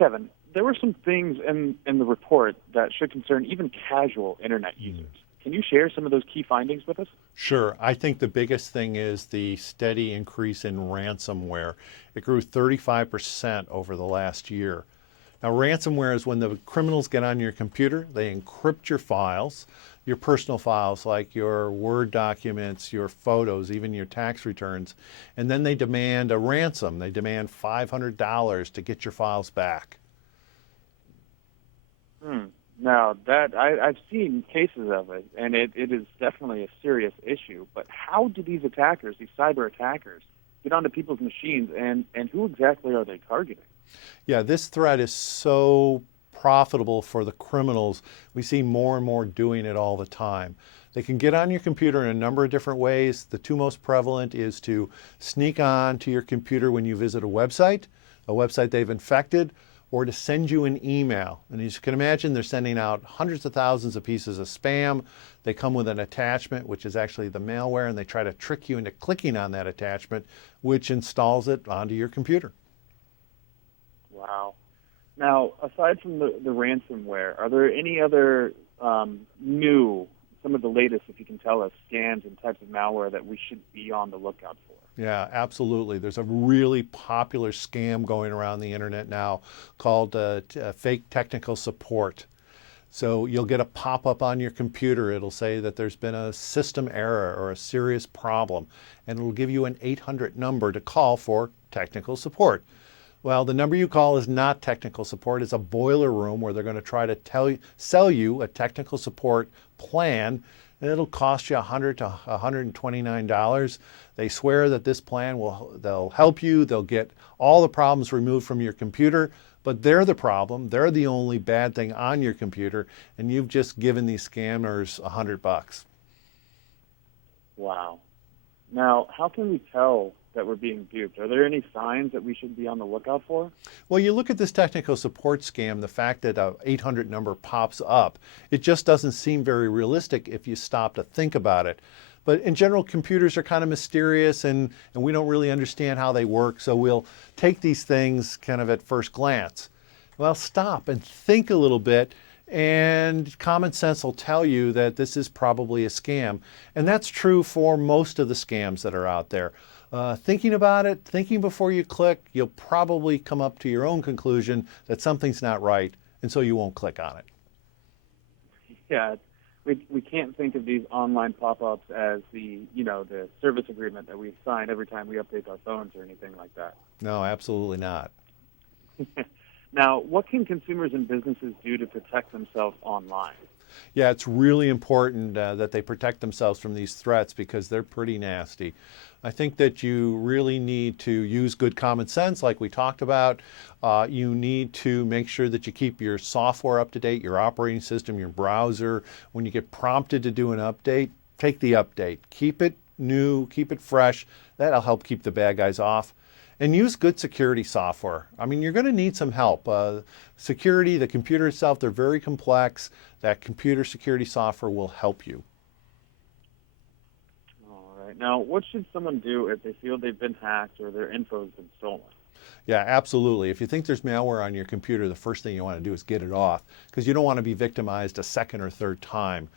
Kevin, there were some things in the report that should concern even casual internet users. Can you share some of those key findings with us? Sure. I think the biggest thing is the steady increase in ransomware. It grew 35% over the last year. Now, ransomware is when the criminals get on your computer, they encrypt your files, your personal files like your Word documents, your photos, even your tax returns, and then they demand a ransom. They demand $500 to get your files back. Now, I've seen cases of it, and it is definitely a serious issue. But how do these attackers, these cyber attackers, get onto people's machines, and who exactly are they targeting? Yeah, this threat is so profitable for the criminals. We see more and more doing it all the time. They can get on your computer in a number of different ways. The two most prevalent is to sneak on to your computer when you visit a website they've infected, or to send you an email. And as you can imagine, they're sending out hundreds of thousands of pieces of spam. They come with an attachment, which is actually the malware, and they try to trick you into clicking on that attachment, which installs it onto your computer. Wow. Now, aside from the ransomware, are there any other some of the latest, if you can tell us, scams and types of malware that we should be on the lookout for? Yeah, absolutely. There's a really popular scam going around the internet now called fake technical support. So you'll get a pop-up on your computer. It'll say that there's been a system error or a serious problem, and it'll give you an 800 number to call for technical support. Well, the number you call is not technical support. It's a boiler room where they're going to try to sell you a technical support plan, and it'll cost you $100 to $129. They swear that this plan they'll help you. They'll get all the problems removed from your computer, but they're the problem. They're the only bad thing on your computer, and you've just given these scammers $100. Wow. Now, how can we tell that we're being duped? Are there any signs that we should be on the lookout for? Well, you look at this technical support scam, the fact that an 800 number pops up, it just doesn't seem very realistic if you stop to think about it. But in general, computers are kind of mysterious, and we don't really understand how they work, so we'll take these things kind of at first glance. Well, stop and think a little bit, and common sense will tell you that this is probably a scam. And that's true for most of the scams that are out there. Thinking about it, thinking before you click, you'll probably come up to your own conclusion that something's not right, and so you won't click on it. Yeah, we can't think of these online pop-ups as the service agreement that we sign every time we update our phones or anything like that. No, absolutely not. Now, what can consumers and businesses do to protect themselves online? Yeah, it's really important that they protect themselves from these threats because they're pretty nasty. I think that you really need to use good common sense like we talked about. You need to make sure that you keep your software up to date, your operating system, your browser. When you get prompted to do an update, take the update. Keep it new, keep it fresh. That'll help keep the bad guys off. And use good security software. I mean, you're going to need some help. Security, the computer itself, they're very complex. That computer security software will help you. All right. Now, what should someone do if they feel they've been hacked or their info has been stolen? Yeah, absolutely. If you think there's malware on your computer, the first thing you want to do is get it off because you don't want to be victimized a second or third time.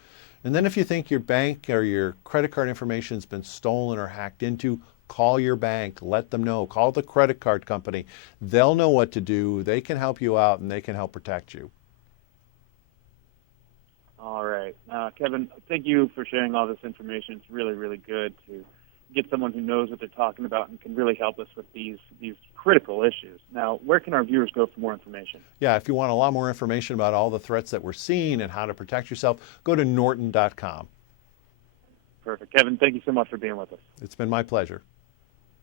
And then if you think your bank or your credit card information has been stolen or hacked into, call your bank, let them know, call the credit card company. They'll know what to do. They can help you out and they can help protect you. All right. Kevin, thank you for sharing all this information. It's really, really good to get someone who knows what they're talking about and can really help us with these critical issues. Now, where can our viewers go for more information? Yeah, if you want a lot more information about all the threats that we're seeing and how to protect yourself, go to norton.com. Perfect. Kevin, thank you so much for being with us. It's been my pleasure.